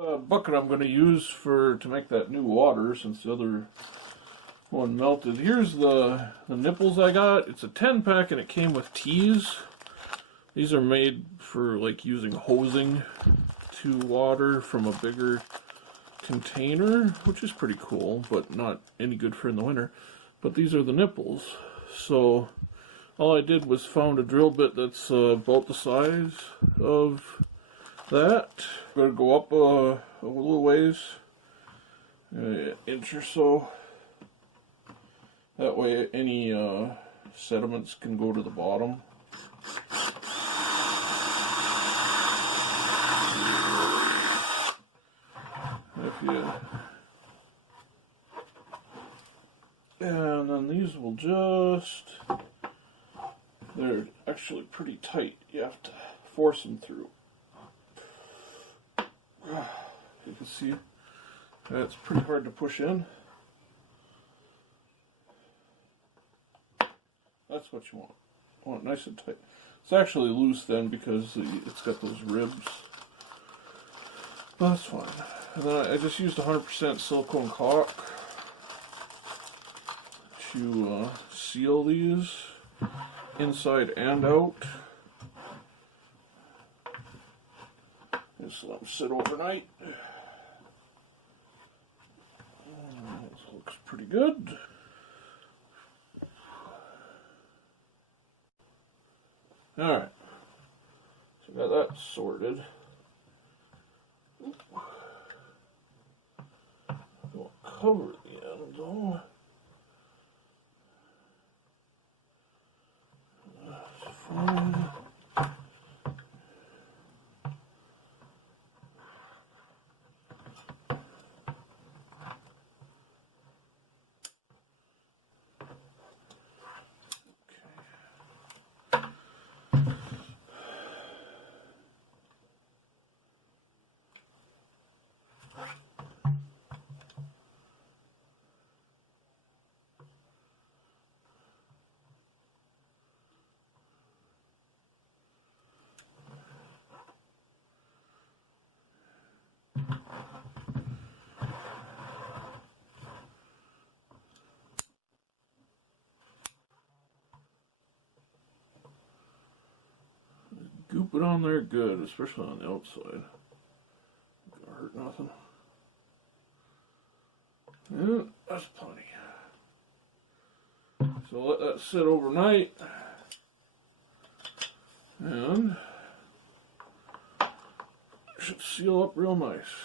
Bucket I'm going to use to make that new water since the other one melted. Here's the nipples I got. It's a 10-pack and it came with tees. These are made for like using hosing to water from a bigger container, which is pretty cool, but not any good for in the winter. But these are the nipples. So all I did was found a drill bit that's about the size of that. I'm going to go up a little ways, an inch or so. That way any sediments can go to the bottom. And then these will they're actually pretty tight. You have to force them through. You can see that's pretty hard to push in. That's what you want. You want it nice and tight. It's actually loose then because it's got those ribs. But that's fine. And then I just used 100% silicone caulk to seal these inside and out. Just let them sit overnight. This looks pretty good. Alright, so got that sorted. We'll cover the end though. That's fine. Goop it on there good, especially on the outside. Not gonna hurt nothing. Yeah, that's plenty. So let that sit overnight. And it should seal up real nice.